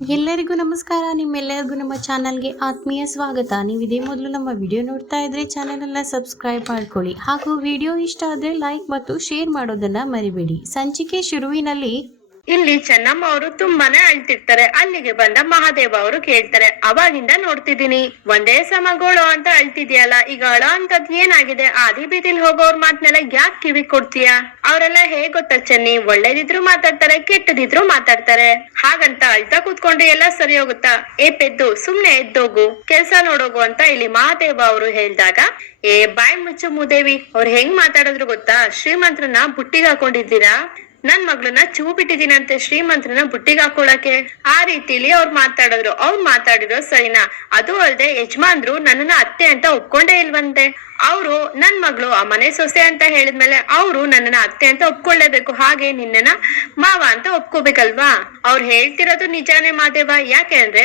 ಎಲ್ಲರಿಗೂ ನಮಸ್ಕಾರ. ನಿಮ್ಮೆಲ್ಲರಿಗೂ ನಮ್ಮ ಚಾನಲ್ಗೆ ಆತ್ಮೀಯ ಸ್ವಾಗತ. ನೀವು ಇದೇ ಮೊದಲು ನಮ್ಮ ವಿಡಿಯೋ ನೋಡ್ತಾ ಇದ್ರೆ ಚಾನಲನ್ನು ಸಬ್ಸ್ಕ್ರೈಬ್ ಮಾಡ್ಕೊಳ್ಳಿ. ಹಾಗೂ ವಿಡಿಯೋ ಇಷ್ಟ ಆದರೆ ಲೈಕ್ ಮತ್ತು ಶೇರ್ ಮಾಡೋದನ್ನ ಮರಿಬೇಡಿ. ಸಂಚಿಕೆ ಶುರುವಿನಲ್ಲಿ ಇಲ್ಲಿ ಚೆನ್ನಮ್ಮ ಅವರು ತುಂಬಾನೇ ಅಳ್ತಿರ್ತಾರೆ. ಅಲ್ಲಿಗೆ ಬಂದ ಮಹಾದೇವ ಅವರು ಕೇಳ್ತಾರೆ, ಅವಾಗಿಂದ ನೋಡ್ತಿದ್ದೀನಿ. ಒಂದೇ ಸಮ ಗೋಳು ಅಂತ ಅಳ್ತಿದ್ಯಲ್ಲ, ಈಗ ಅಳೋ ಅಂತದ್ ಏನಾಗಿದೆ? ಆದಿ ಬೀದಿಲ್ ಹೋಗೋರ್ ಮಾತ್ನೆಲ್ಲ ಯಾಕೆ ಕಿವಿ ಕೊಡ್ತೀಯ? ಅವರೆಲ್ಲ ಹೇಗ್ ಗೊತ್ತಾ ಚೆನ್ನಿ, ಒಳ್ಳೇದಿದ್ರು ಮಾತಾಡ್ತಾರೆ, ಕೆಟ್ಟದಿದ್ರು ಮಾತಾಡ್ತಾರೆ. ಹಾಗಂತ ಅಳ್ತಾ ಕೂತ್ಕೊಂಡ್ರೆ ಎಲ್ಲ ಸರಿ ಹೋಗುತ್ತಾ? ಏ ಪೆದ್ದು, ಸುಮ್ನೆ ಎದ್ದೋಗು. ಕೆಲ್ಸ ನೋಡೋಗು ಅಂತ ಇಲ್ಲಿ ಮಹಾದೇವ ಅವರು ಹೇಳ್ದಾಗ, ಏ ಬಾಯ್ ಮುಚ್ಚು ಮುದೇವಿ, ಅವ್ರು ಹೆಂಗ್ ಮಾತಾಡಿದ್ರು ಗೊತ್ತಾ? ಶ್ರೀಮಂತ್ರನ್ನ ಬುಟ್ಟಿಗೆ ಹಾಕೊಂಡಿದ್ದೀರಾ? ನನ್ ಮಗಳನ್ನ ಚೂ ಬಿಟ್ಟಿದೀನಂತೆ ಶ್ರೀಮಂತ್ರನ ಬುಟ್ಟಿಗೆ ಹಾಕೊಳಕ್ಕೆ. ಆ ರೀತಿಲಿ ಅವ್ರು ಮಾತಾಡಿದ್ರು. ಅವ್ರು ಮಾತಾಡಿದ್ರು ಸರಿನಾ? ಅದು ಅಲ್ಲದೆ ಯಜಮಾನ್ರು ನನ್ನನ್ನ ಅತ್ತೆ ಅಂತ ಒಪ್ಕೊಂಡೇ ಇಲ್ವಂತೆ. ಅವ್ರು ನನ್ ಮಗಳು ಆ ಮನೆ ಸೊಸೆ ಅಂತ ಹೇಳಿದ್ಮೇಲೆ ಅವ್ರು ನನ್ನನ್ನ ಅತ್ತೆ ಅಂತ ಒಪ್ಕೊಳ್ಳೇಬೇಕು. ಹಾಗೆ ನಿನ್ನನ ಮಾವ ಅಂತ ಒಪ್ಕೋಬೇಕಲ್ವಾ? ಅವ್ರು ಹೇಳ್ತಿರೋದು ನಿಜಾನೇ ಮಾದೇವ. ಯಾಕೆ ಅಂದ್ರೆ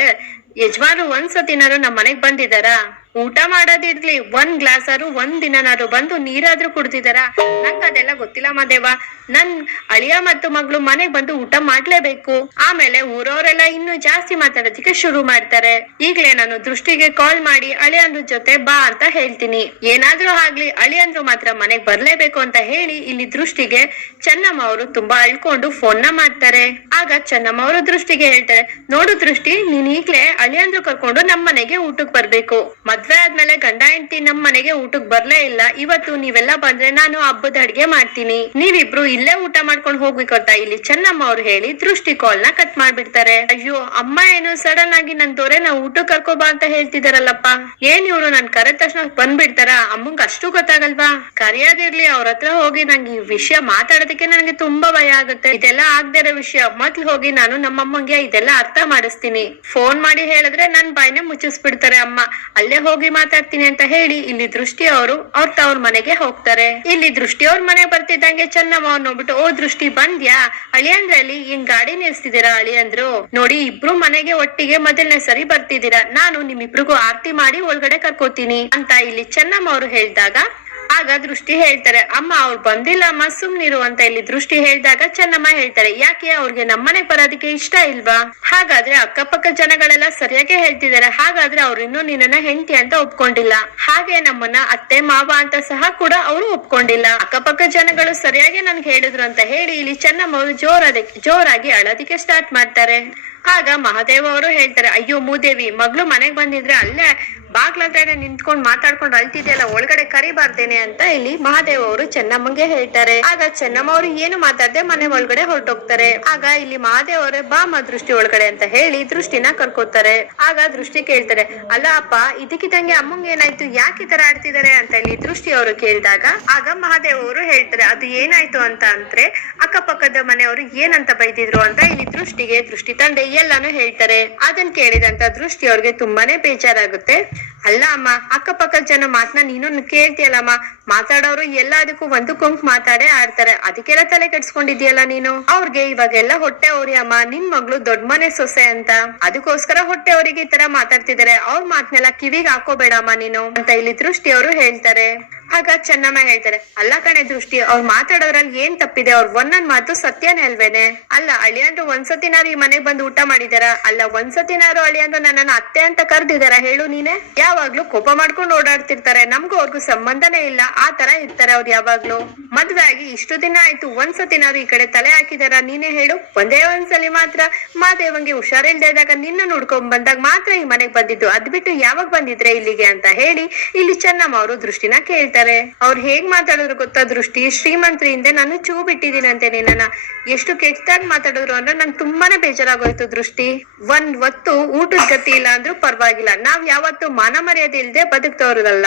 ಯಜಮಾನ್ರು ಒಂದ್ಸತಿನಾರು ನಮ್ ಮನೆಗ್ ಬಂದಿದಾರ ಊಟ ಮಾಡೋದಿರ್ಲಿ, ಒಂದ್ ಗ್ಲಾಸಾರು, ಒಂದ್ ದಿನನಾದ್ರು ಬಂದು ನೀರಾದ್ರೂ ಕುಡ್ದಿದಾರ ನಂಗ್ ಅದೆಲ್ಲ ಗೊತ್ತಿಲ್ಲ ಮಾದೇವ. ನನ್ ಅಳಿಯ ಮತ್ತು ಮಗಳು ಮನೆಗ್ ಬಂದು ಊಟ ಮಾಡ್ಲೇಬೇಕು. ಆಮೇಲೆ ಊರವರೆಲ್ಲ ಇನ್ನು ಜಾಸ್ತಿ ಮಾತಾಡೋದಕ್ಕೆ ಶುರು ಮಾಡ್ತಾರೆ. ಈಗ್ಲೇ ನಾನು ದೃಷ್ಟಿಗೆ ಕಾಲ್ ಮಾಡಿ ಅಳಿಯಂದ್ರ ಜೊತೆ ಬಾ ಅಂತ ಹೇಳ್ತೀನಿ. ಏನಾದ್ರೂ ಆಗ್ಲಿ ಅಳಿಯಂದ್ರು ಮಾತ್ರ ಮನೆಗ್ ಬರ್ಲೇಬೇಕು ಅಂತ ಹೇಳಿ ಇಲ್ಲಿ ದೃಷ್ಟಿಗೆ ಚೆನ್ನಮ್ಮ ಅವರು ತುಂಬಾ ಅಳ್ಕೊಂಡು ಫೋನ್ನ ಮಾಡ್ತಾರೆ. ಆಗ ಚೆನ್ನಮ್ಮ ಅವರು ದೃಷ್ಟಿಗೆ ಹೇಳ್ತಾರೆ, ನೋಡು ದೃಷ್ಟಿ, ನೀನ್ ಈಗ್ಲೇ ಅಳಿಯಂದ್ರು ಕರ್ಕೊಂಡು ನಮ್ಮ ಮನೆಗೆ ಊಟಕ್ ಬರ್ಬೇಕು. ಮದ್ವೆ ಆದ್ಮೇಲೆ ಗಂಡ ಹೆಂಡತಿ ನಮ್ ಮನೆಗೆ ಊಟಕ್ ಬರ್ಲೇ ಇಲ್ಲ. ಇವತ್ತು ನೀವೆಲ್ಲ ಬಂದ್ರೆ ನಾನು ಹಬ್ಬದ ಅಡ್ಗೆ ಮಾಡ್ತೀನಿ. ನೀವಿಬ್ರು ಇಲ್ಲೇ ಊಟ ಮಾಡ್ಕೊಂಡು ಹೋಗ್ಬೇಕು ಅಂತ ಇಲ್ಲಿ ಚೆನ್ನಮ್ಮ ಅವ್ರು ಹೇಳಿ ದೃಷ್ಟಿ ಕಾಲ್ನ ಕಟ್ ಮಾಡ್ಬಿಡ್ತಾರೆ. ಅಯ್ಯೋ, ಅಮ್ಮ ಏನು ಸಡನ್ ಆಗಿ ನನ್ ನಾ ಊಟ ಕರ್ಕೋಬಾ ಅಂತ ಹೇಳ್ತಿದಾರಲ್ಲಪ್ಪ. ಏನ್ ಇವ್ರು ನನ್ ಕರೆದ ತಕ್ಷಣ ಬಂದ್ಬಿಡ್ತಾರ? ಅಮ್ಮಂಗ್ ಅಷ್ಟು ಗೊತ್ತಾಗಲ್ವಾ? ಕರೆಯೋದಿರ್ಲಿ ಅವ್ರ ಹತ್ರ ಹೋಗಿ ನಂಗೆ ಈ ವಿಷಯ ಮಾತಾಡೋದಕ್ಕೆ ನನಗೆ ತುಂಬಾ ಭಯ ಆಗುತ್ತೆ. ಇದೆಲ್ಲ ಆಗ್ದೇ ಇರೋ ವಿಷಯ. ಮೊದ್ಲು ಹೋಗಿ ನಾನು ನಮ್ಮಮ್ಮಂಗೆ ಇದೆಲ್ಲ ಅರ್ಥ ಮಾಡಿಸ್ತೀನಿ. ಫೋನ್ ಮಾಡಿ ಹೇಳಿದ್ರೆ ನನ್ ಬಾಯ್ನೆ ಮುಚ್ಚಿಸ್ಬಿಡ್ತಾರೆ ಅಮ್ಮ. ಅಲ್ಲೇ ಹೋಗಿ ಮಾತಾಡ್ತೀನಿ ಅಂತ ಹೇಳಿ ಇಲ್ಲಿ ದೃಷ್ಟಿ ಅವರು ಅವ್ರ ತವ್ರ ಮನೆಗೆ ಹೋಗ್ತಾರೆ. ಇಲ್ಲಿ ದೃಷ್ಟಿ ಅವ್ರ ಮನೆ ಬರ್ತಿದ್ದಂಗೆ ಚೆನ್ನಮ್ಮ ಅವ್ರು ನೋಡ್ಬಿಟ್ಟು ಓ ದೃಷ್ಟಿ, ಬಂದ್ಯಾ? ಅಳಿಯಂದ್ರಲ್ಲಿ ಹಿಂಗ್ ಗಾಡಿ ನಿಲ್ಸ್ತಿದ್ದೀರಾ ಅಳಿಯಂದ್ರು? ನೋಡಿ, ಇಬ್ರು ಮನೆಗೆ ಒಟ್ಟಿಗೆ ಮೊದಲನೇ ಸರಿ ಬರ್ತಿದ್ದೀರಾ. ನಾನು ನಿಮ್ಮಿಬ್ರಿಗೂ ಆರತಿ ಮಾಡಿ ಒಳಗಡೆ ಕರ್ಕೋತೀನಿ ಅಂತ ಇಲ್ಲಿ ಚೆನ್ನಮ್ಮ ಅವರು ಹೇಳ್ದಾಗ ಆಗ ದೃಷ್ಟಿ ಹೇಳ್ತಾರೆ, ಅಮ್ಮ ಅವ್ರು ಬಂದಿಲ್ಲ ಅಮ್ಮ, ಸುಮ್ನಿರು ಅಂತ ಇಲ್ಲಿ ದೃಷ್ಟಿ ಹೇಳಿದಾಗ ಚೆನ್ನಮ್ಮ ಹೇಳ್ತಾರೆ, ಯಾಕೆ ಅವ್ರಿಗೆ ನಮ್ಮನೆ ಬರೋದಕ್ಕೆ ಇಷ್ಟ ಇಲ್ವಾ? ಹಾಗಾದ್ರೆ ಅಕ್ಕಪಕ್ಕ ಜನಗಳೆಲ್ಲ ಸರಿಯಾಗಿ ಹೇಳ್ತಿದ್ದಾರೆ, ಹಾಗಾದ್ರೆ ಅವ್ರು ಇನ್ನೂ ನಿನ್ನನ್ನ ಹೆಂಡತಿ ಅಂತ ಒಪ್ಕೊಂಡಿಲ್ಲ. ಹಾಗೆ ನಮ್ಮನ್ನ ಅತ್ತೆ, ಮಾವ ಅಂತ ಸಹ ಕೂಡ ಅವರು ಒಪ್ಕೊಂಡಿಲ್ಲ. ಅಕ್ಕಪಕ್ಕ ಜನಗಳು ಸರಿಯಾಗಿ ನನ್ಗೆ ಹೇಳಿದ್ರು ಅಂತ ಹೇಳಿ ಇಲ್ಲಿ ಚೆನ್ನಮ್ಮ ಅವರು ಜೋರಾದ, ಜೋರಾಗಿ ಅಳೋದಿಕ್ಕೆ ಸ್ಟಾರ್ಟ್ ಮಾಡ್ತಾರೆ. ಆಗ ಮಹಾದೇವ ಅವರು ಹೇಳ್ತಾರೆ, ಅಯ್ಯೋ ಮೂದೇವಿ, ಮಗಳು ಮನೆಗ್ ಬಂದಿದ್ರೆ ಅಲ್ಲೇ ಬಾಗ್ಲತ್ರ ನಿಂತ್ಕೊಂಡ್ ಮಾತಾಡ್ಕೊಂಡು ಅಳ್ತಿದ್ಯಲ್ಲ, ಒಳಗಡೆ ಕರಿಬಾರ್ದೇನೆ ಅಂತ ಇಲ್ಲಿ ಮಹಾದೇವ ಅವರು ಚೆನ್ನಮ್ಮಂಗೆ ಹೇಳ್ತಾರೆ. ಆಗ ಚೆನ್ನಮ್ಮ ಅವರು ಏನು ಮಾತಾಡದೆ ಮನೆ ಒಳಗಡೆ ಹೊರಟೋಗ್ತಾರೆ. ಆಗ ಇಲ್ಲಿ ಮಹಾದೇವ ಅವರೇ, ಬಾ ದೃಷ್ಟಿ ಒಳಗಡೆ ಅಂತ ಹೇಳಿ ದೃಷ್ಟಿನ ಕರ್ಕೋತಾರೆ. ಆಗ ದೃಷ್ಟಿ ಕೇಳ್ತಾರೆ, ಅಲ್ಲ ಅಪ್ಪ ಇದಕ್ಕಿದಂಗೆ ಅಮ್ಮಂಗೆ ಏನಾಯ್ತು? ಯಾಕೆ ಈ ತರ ಆಡ್ತಿದ್ದಾರೆ ಅಂತ ಇಲ್ಲಿ ದೃಷ್ಟಿ ಅವರು ಕೇಳಿದಾಗ, ಆಗ ಮಹಾದೇವ ಅವರು ಹೇಳ್ತಾರೆ, ಅದು ಏನಾಯ್ತು ಅಂತ ಅಂದ್ರೆ, ಅಕ್ಕಪಕ್ಕದ ಮನೆಯವರು ಏನಂತ ಬೈದಿದ್ರು? ಅಂತ ಇಲ್ಲಿ ದೃಷ್ಟಿಗೆ ದೃಷ್ಟಿ ತಂದೆ ಎಲ್ಲಾನು ಹೇಳ್ತಾರೆ. ಅದನ್ ಕೇಳಿದಂತ ದೃಷ್ಟಿ ಅವ್ರಿಗೆ ತುಂಬಾನೇ ಬೇಜಾರಾಗುತ್ತೆ. ಅಲ್ಲ ಅಮ್ಮ, ಅಕ್ಕಪಕ್ಕದ ಜನ ಮಾತ್ನ ನೀನು ಕೇಳ್ತಿಯಲ್ಲಮ್ಮ? ಮಾತಾಡೋರು ಎಲ್ಲದಕ್ಕೂ ಒಂದು ಕುಂಕ್ ಮಾತಾಡೆ ಆಡ್ತಾರೆ. ಅದಕ್ಕೆಲ್ಲ ತಲೆ ಕೆಡ್ಸ್ಕೊಂಡಿದ್ಯಲ್ಲ ನೀನು? ಅವ್ರಿಗೆ ಇವಾಗೆಲ್ಲ ಹೊಟ್ಟೆ ಅವ್ರಿ ಅಮ್ಮ, ನಿನ್ ಮಗಳು ದೊಡ್ಡ ಮನೆ ಸೊಸೆ ಅಂತ. ಅದಕ್ಕೋಸ್ಕರ ಹೊಟ್ಟೆ ಅವರಿಗೆ ಈ ತರ ಮಾತಾಡ್ತಿದಾರೆ. ಅವ್ರ ಮಾತ್ನೆಲ್ಲ ಕಿವಿಗೆ ಹಾಕೋಬೇಡಮ್ಮ ನೀನು ಅಂತ ಇಲ್ಲಿ ದೃಷ್ಟಿ ಅವರು ಹೇಳ್ತಾರೆ. ಆಗ ಚೆನ್ನಮ್ಮ ಹೇಳ್ತಾರೆ, ಅಲ್ಲ ಕಣೆ ದೃಷ್ಟಿ, ಅವ್ರು ಮಾತಾಡೋದ್ರಲ್ಲಿ ಏನ್ ತಪ್ಪಿದೆ? ಅವ್ರ ಒಂದೊಂದ್ ಮಾತು ಸತ್ಯನೇ ಅಲ್ವೇನೆ? ಅಲ್ಲ ಅಳಿಯಂದ್ರು ಒಂದ್ಸತಿನಾರು ಈ ಮನೆಗ್ ಬಂದು ಊಟ ಮಾಡಿದಾರ? ಅಲ್ಲ, ಒಂದ್ಸತಿನಾರು ಅಳಿಯಂದ್ರು ನನ್ನ ಅತ್ತೆ ಅಂತ ಕರ್ದಿದಾರ, ಹೇಳು ನೀನೆ? ಯಾವಾಗ್ಲೂ ಕೋಪ ಮಾಡ್ಕೊಂಡು ಓಡಾಡ್ತಿರ್ತಾರೆ, ನಮ್ಗೂ ಅವ್ರಿಗೂ ಸಂಬಂಧನೇ ಇಲ್ಲ, ಆ ತರ ಇರ್ತಾರೆ ಅವ್ರು ಯಾವಾಗ್ಲೂ. ಮದ್ವೆ ಆಗಿ ಇಷ್ಟು ದಿನ ಆಯ್ತು, ಒಂದ್ಸತಿನಾರು ಈ ಕಡೆ ತಲೆ ಹಾಕಿದಾರ, ನೀನೇ ಹೇಳು? ಒಂದೇ ಒಂದ್ಸಲಿ ಮಾತ್ರ. ಮಾದೇವಂಗೆ ಹುಷಾರಿಲ್ದೇ ಇದ್ದಾಗ ನಿನ್ನ ನೋಡ್ಕೊಂಡ್ ಬಂದಾಗ ಮಾತ್ರ ಈ ಮನೆಗ್ ಬಂದಿದ್ದು ಅದ್ ಬಿಟ್ಟು ಯಾವಾಗ ಬಂದಿದ್ರೆ ಇಲ್ಲಿಗೆ? ಅಂತ ಹೇಳಿ ಇಲ್ಲಿ ಚೆನ್ನಮ್ಮ ಅವರು ದೃಷ್ಟಿನ ಕೇಳ್ತಾರೆ. ಅವ್ರು ಹೇಗ್ ಮಾತಾಡಿದ್ರು ಗೊತ್ತಾ ದೃಷ್ಟಿ? ಶ್ರೀಮಂತ್ರಿಯಿಂದ ನಾನು ಚೂ ಬಿಟ್ಟಿದ್ದೀನಂತೆ ನಿನ್ನ ಎಷ್ಟು ಕೆಟ್ಟದಾಗಿ ಮಾತಾಡಿದ್ರು ಅಂದ್ರೆ ನಂಗೆ ತುಂಬಾನೇ ಬೇಜಾರಾಗೋಯ್ತು ದೃಷ್ಟಿ. ಒಂದ್ ಹೊತ್ತು ಊಟದ ಗತಿ ಇಲ್ಲ ಅಂದ್ರೂ ಪರವಾಗಿಲ್ಲ. ನಾವ್ ಯಾವತ್ತು ಮಾನ ಮರ್ಯಾದೆ ಇಲ್ದೆ ಬದುಕ್ತವ್ರದಲ್ಲ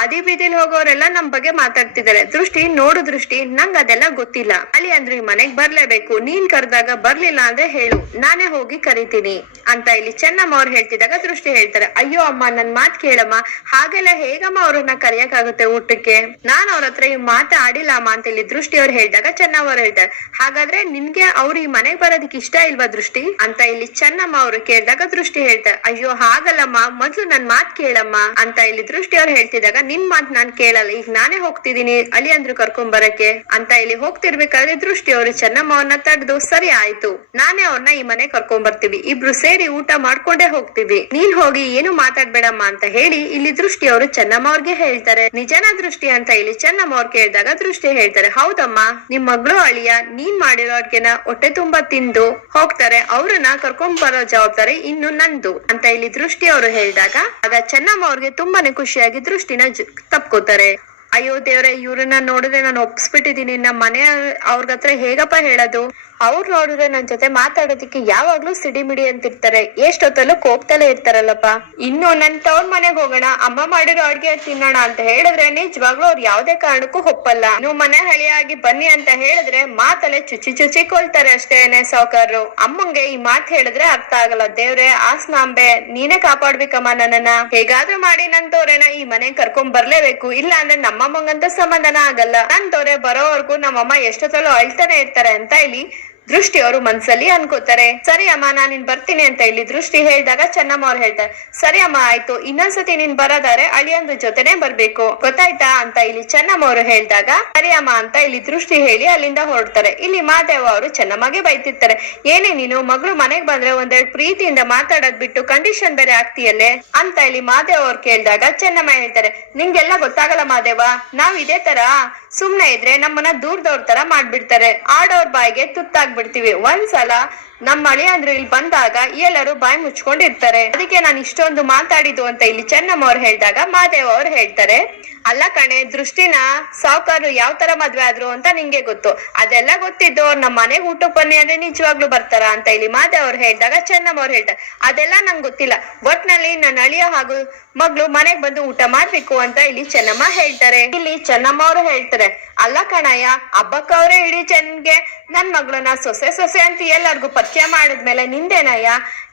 ಆದಿ ಬೀದಿಲ್ ಹೋಗೋರೆಲ್ಲ ನಮ್ ಬಗ್ಗೆ ಮಾತಾಡ್ತಿದ್ದಾರೆ ದೃಷ್ಟಿ, ನೋಡು ದೃಷ್ಟಿ, ನಂಗ್ ಅದೆಲ್ಲ ಗೊತ್ತಿಲ್ಲ. ಅಲ್ಲಿ ಅಂದ್ರೆ ಮನೆಗ್ ಬರ್ಲೇಬೇಕು. ನೀನ್ ಕರೆದಾಗ ಬರ್ಲಿಲ್ಲ ಅಂದ್ರೆ ಹೇಳು. ನಾನೇ ಹೋಗಿ ಕರಿತೀನಿ ಅಂತ ಇಲ್ಲಿ ಚೆನ್ನಮ್ಮ ಅವ್ರು ಹೇಳ್ತಿದಾಗ ದೃಷ್ಟಿ ಹೇಳ್ತಾರೆ. ಅಯ್ಯೋ ಅಮ್ಮ, ನನ್ ಮಾತ್ ಕೇಳಮ್ಮ. ಹಾಗೆಲ್ಲ ಹೇಗಮ್ಮ ಅವ್ರನ್ನ ಕರೆಯಕ್ಕಾಗುತ್ತೆ ಊಟಕ್ಕೆ? ನಾನ್ ಅವ್ರ ಹತ್ರ ಈ ಮಾತ ಆಡಿಲ್ಲ ಅಮ್ಮ ಅಂತ ಇಲ್ಲಿ ದೃಷ್ಟಿ ಅವ್ರು ಹೇಳಿದಾಗ ಚೆನ್ನಮ್ಮ ಅವ್ರು ಹೇಳ್ತಾರೆ. ಹಾಗಾದ್ರೆ ನಿನ್ಗೆ ಅವ್ರು ಈ ಮನೆಗ್ ಬರೋದಕ್ಕೆ ಇಷ್ಟ ಇಲ್ವಾ ದೃಷ್ಟಿ? ಅಂತ ಇಲ್ಲಿ ಚೆನ್ನಮ್ಮ ಅವ್ರು ಕೇಳಿದಾಗ ದೃಷ್ಟಿ ಹೇಳ್ತಾರೆ. ಅಯ್ಯೋ ಹಾಗಲ್ಲಮ್ಮ, ಮೊದ್ಲು ನನ್ ಮಾತ್ ಕೇಳಮ್ಮ ಅಂತ ಇಲ್ಲಿ ದೃಷ್ಟಿ ಅವ್ರು ಹೇಳ್ತಿದಾಗ ನಿನ್ ಮಾತ್ ನಾನ್ ಕೇಳಲ್ಲ. ಈಗ ನಾನೇ ಹೋಗ್ತಿದೀನಿ ಅಳಿ ಅಂದ್ರು ಕರ್ಕೊಂಡ್ ಬರಕ್ಕೆ. ಅಂತ ಇಲ್ಲಿ ಹೋಗ್ತಿರ್ಬೇಕಾದ್ರೆ ದೃಷ್ಟಿ ಅವರು ಚೆನ್ನಮ್ಮವನ್ನ ತಡ್ದು, ಸರಿ ಆಯ್ತು. ನಾನೇ ಅವ್ರನ್ನ ಈ ಮನೆ ಕರ್ಕೊಂಡ್ ಬರ್ತೀವಿ. ಇಬ್ರು ಸೇರಿ ಊಟ ಮಾಡ್ಕೊಂಡೇ ಹೋಗ್ತೀವಿ. ನೀನ್ ಹೋಗಿ ಏನು ಮಾತಾಡ್ಬೇಡಮ್ಮ ಅಂತ ಹೇಳಿ ಇಲ್ಲಿ ದೃಷ್ಟಿ ಅವರು ಚೆನ್ನಮ್ಮ ಅವ್ರಿಗೆ ಹೇಳ್ತಾರೆ. ನಿಜನ ದೃಷ್ಟಿ ಅಂತ ಇಲ್ಲಿ ಚೆನ್ನಮ್ಮ ಅವ್ರು ಕೇಳಿದಾಗ ದೃಷ್ಟಿ ಹೇಳ್ತಾರೆ, ಹೌದಮ್ಮ, ನಿಮ್ ಮಗಳು ಅಳಿಯ, ನೀನ್ ಮಾಡಿರೋ ಅಡ್ಗೆನ ಹೊಟ್ಟೆ ತುಂಬಾ ತಿಂದು ಹೋಗ್ತಾರೆ. ಅವ್ರನ್ನ ಕರ್ಕೊಂಡ್ ಬರೋ ಜವಾಬ್ದಾರಿ ಇನ್ನು ನಂದು ಅಂತ ಇಲ್ಲಿ ದೃಷ್ಟಿ ಅವರು ಹೇಳಿದಾಗ, ಆಗ ಚೆನ್ನಮ್ಮ ಅವ್ರಿಗೆ ತುಂಬಾನೇ ಖುಷಿಯಾಗಿ ದೃಷ್ಟಿನ ತಪ್ಕೋತಾರೆ. ಅಯ್ಯೋ ದೇವ್ರೆ, ಇವ್ರನ್ನ ನೋಡಿದ್ರೆ ನಾನು ಒಪ್ಸ್ಬಿಟ್ಟಿದೀನಿ. ನಮ್ಮ ಮನೆ ಅವ್ರ ಹತ್ರ ಹೇಗಪ್ಪ ಹೇಳೋದು? ಅವ್ರು ನೋಡಿದ್ರೆ ನನ್ ಜೊತೆ ಮಾತಾಡೋದಕ್ಕೆ ಯಾವಾಗ್ಲೂ ಸಿಡಿಮಿಡಿ ಅಂತಿರ್ತಾರೆ. ಎಷ್ಟೊತ್ತಲ್ಲೂ ಕೋಪ್ತಲೇ ಇರ್ತಾರಲ್ಲಪ್ಪ. ಇನ್ನು ನನ್ ತವ್ರ ಮನೆಗ್ ಹೋಗೋಣ, ಅಮ್ಮ ಮಾಡಿರೋ ಅಡ್ಗೆ ತಿನ್ನೋಣ ಅಂತ ಹೇಳಿದ್ರೆ ನಿಜವಾಗ್ಲೂ ಅವ್ರು ಯಾವ್ದೇ ಕಾರಣಕ್ಕೂ ಒಪ್ಪಲ್ಲ. ನೀವು ಮನೆ ಹಳಿಯಾಗಿ ಬನ್ನಿ ಅಂತ ಹೇಳಿದ್ರೆ ಮಾತಲ್ಲೇ ಚುಚ್ಚಿ ಚುಚ್ಚಿ ಕೊಳ್ತಾರೆ ಅಷ್ಟೇನೆ ಸಾವುಕಾರರು. ಅಮ್ಮಂಗೆ ಈ ಮಾತ್ ಹೇಳಿದ್ರೆ ಅರ್ಥ ಆಗಲ್ಲ. ದೇವ್ರೆ ಆಸ್ನಾಂಬೆ ನೀನೇ ಕಾಪಾಡ್ಬೇಕಮ್ಮ ನನ್ನನ್ನ. ಹೇಗಾದ್ರೂ ಮಾಡಿ ನನ್ ತೋರೇನ ಈ ಮನೆ ಕರ್ಕೊಂಡ್ ಬರ್ಲೇಬೇಕು. ಇಲ್ಲ ಅಂದ್ರೆ ನಮ್ಮಮ್ಮಂಗಂತ ಸಮಾಧಾನ ಆಗಲ್ಲ. ನನ್ ತೋರೆ ಬರೋವರೆಗೂ ನಮ್ಮಮ್ಮ ಎಷ್ಟೊತ್ತಲ್ಲೂ ಅಳ್ತಾನೆ ಇರ್ತಾರೆ ಅಂತ ಇಲ್ಲಿ ದೃಷ್ಟಿ ಅವರು ಮನ್ಸಲ್ಲಿ ಅನ್ಕೋತಾರೆ, ಸರಿ ಅಮ್ಮ, ನಾನ್ ನಿನ್ ಬರ್ತೀನಿ ಅಂತ ಇಲ್ಲಿ ದೃಷ್ಟಿ ಹೇಳಿದಾಗ ಚೆನ್ನಮ್ಮ ಅವ್ರು ಹೇಳ್ತಾರೆ, ಸರಿ ಅಮ್ಮ, ಆಯ್ತು, ಇನ್ನೊಂದ್ಸತಿ ನೀನ್ ಬರೋದಾರೆ ಅಳಿಯಂದ್ರ ಜೊತೆನೆ ಬರ್ಬೇಕು. ಗೊತ್ತಾಯ್ತಾ ಅಂತ ಇಲ್ಲಿ ಚೆನ್ನಮ್ಮ ಅವರು ಹೇಳಿದಾಗ, ಸರಿ ಅಮ್ಮ ಅಂತ ಇಲ್ಲಿ ದೃಷ್ಟಿ ಹೇಳಿ ಅಲ್ಲಿಂದ ಹೊರಡ್ತಾರೆ. ಇಲ್ಲಿ ಮಾದೇವ ಅವರು ಚೆನ್ನಮ್ಮಗೆ ಬೈತಿರ್ತಾರೆ, ಏನೇ ನೀನು ಮಗಳು ಮನೆಗ್ ಬಂದ್ರೆ ಒಂದೆರಡು ಪ್ರೀತಿಯಿಂದ ಮಾತಾಡೋದ್ ಬಿಟ್ಟು ಕಂಡೀಷನ್ ಬೇರೆ ಆಗ್ತೀಯಲ್ಲೇ ಅಂತ ಇಲ್ಲಿ ಮಾದೇವ ಅವ್ರು ಕೇಳಿದಾಗ ಚೆನ್ನಮ್ಮ ಹೇಳ್ತಾರೆ, ನಿಂಗೆಲ್ಲ ಗೊತ್ತಾಗಲ್ಲ ಮಾದೇವ, ನಾವ್ ಇದೇ ತರ ಸುಮ್ನೆ ಇದ್ರೆ ನಮ್ಮನ್ನ ದೂರದವ್ರ ತರ ಮಾಡ್ಬಿಡ್ತಾರೆ, ಆಡೋರ್ ಬಾಯಿಗೆ ತುತ್ತಾಗ್ಬಿಡ್ತೀವಿ ಒಂದ್ಸಲ ನಮ್ಮ ಮಳೆ ಅಂದ್ರೆ ಇಲ್ಲಿ ಬಂದಾಗ ಎಲ್ಲರೂ ಬಾಯಿ ಮುಚ್ಕೊಂಡಿರ್ತಾರೆ. ಅದಕ್ಕೆ ನಾನು ಇಷ್ಟೊಂದು ಮಾತಾಡಿದ್ದು ಅಂತ ಇಲ್ಲಿ ಚೆನ್ನಮ್ಮ ಅವ್ರು ಹೇಳಿದಾಗ ಮಾದೇವ ಅವ್ರು ಹೇಳ್ತಾರೆ. ಅಲ್ಲ ಕಣೆ, ದೃಷ್ಟಿನ ಸಾವುಕಾರರು ಯಾವ ತರ ಮದ್ವೆ ಆದ್ರು ಅಂತ ನಿಂಗೆ ಗೊತ್ತು. ಅದೆಲ್ಲ ಗೊತ್ತಿದ್ದು ಅವ್ರು ನಮ್ಮ ಮನೆಗೆ ಊಟಕ್ಕೆ ಬನ್ನಿ ಅಂದ್ರೆ ನಿಜವಾಗ್ಲೂ ಬರ್ತಾರ ಅಂತ ಇಲ್ಲಿ ಮಾದೇವ್ ಅವ್ರು ಹೇಳಿದಾಗ ಚೆನ್ನಮ್ಮ ಅವ್ರು ಹೇಳ್ತಾರೆ. ಅದೆಲ್ಲ ನಂಗೆ ಗೊತ್ತಿಲ್ಲ. ಒಟ್ನಲ್ಲಿ ನನ್ನ ಅಳಿಯ ಹಾಗೂ ಮಗಳು ಮನೆಗ್ ಬಂದು ಊಟ ಮಾಡ್ಬೇಕು ಅಂತ ಇಲ್ಲಿ ಚೆನ್ನಮ್ಮ ಹೇಳ್ತಾರೆ. ಇಲ್ಲಿ ಚೆನ್ನಮ್ಮ ಅವರು ಹೇಳ್ತಾರೆ, ಅಲ್ಲ ಕಣಯ್ಯ, ಹಬ್ಬಕ್ಕ ಇಡೀ ಚೆನ್ಗೆ ನನ್ ಮಗಳನ್ನ ಸೊಸೆ ಸೊಸೆ ಅಂತ ಎಲ್ಲರಿಗೂ ಪರಿಚಯ ಮಾಡಿದ್ಮೇಲೆ ನಿಂದೇನಯ್ಯ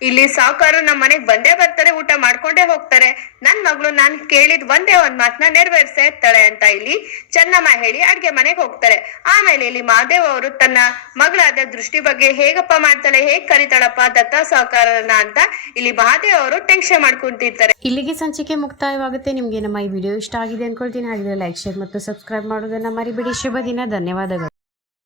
ಇಲ್ಲಿ ಸಾವುಕಾರು ನಮ್ಮ ಮನೆಗ್ ಬಂದೇ ಬರ್ತಾರೆ, ಊಟ ಮಾಡ್ಕೊಂಡೇ ಹೋಗ್ತಾರೆ. ನನ್ ಮಗಳು ನಾನ್ ಕೇಳಿದ್ ಒಂದೇ ಒಂದ್ ಮಾತನ್ನ ನೆರವೇರ್ಸೇ ಇರ್ತಾಳೆ ಅಂತ ಇಲ್ಲಿ ಚೆನ್ನಮ್ಮ ಹೇಳಿ ಅಡ್ಗೆ ಮನೆಗ್ ಹೋಗ್ತಾರೆ. ಆಮೇಲೆ ಇಲ್ಲಿ ಮಾದೇವ್ ಅವರು ತನ್ನ ಮಗಳಾದ ದೃಷ್ಟಿ ಬಗ್ಗೆ ಹೇಗಪ್ಪ ಮಾಡ್ತಾಳೆ, ಹೇಗ್ ಕರಿತಾಳಪ್ಪ, ದತ್ತ ಸಾವುಕಾರನ ಅಂತ ಇಲ್ಲಿ ಮಹಾದೇವ್ ಅವರು ಟೆನ್ಷನ್ ಮಾಡ್ಕೊಂತಿರ್ತಾರೆ. ಇಲ್ಲಿಗೆ ಸಂಚಿಕೆ ಮುಕ್ತಾಯವಾಗುತ್ತೆ. ನಿಮ್ಗೆ ನಮ್ಮ ಈ ವಿಡಿಯೋ ಇಷ್ಟ ಆಗಿದೆ ಅನ್ಕೊಳ್ತೀನಿ. ಹಾಗೆ ಲೈಕ್, ಶೇರ್ ಮತ್ತು ಸಬ್ಸ್ಕ್ರೈಬ್ ಮಾಡೋದನ್ನ ಮರಿಬಿಡಿ. ಶುಭ ದಿನ. ಧನ್ಯವಾದಗಳು.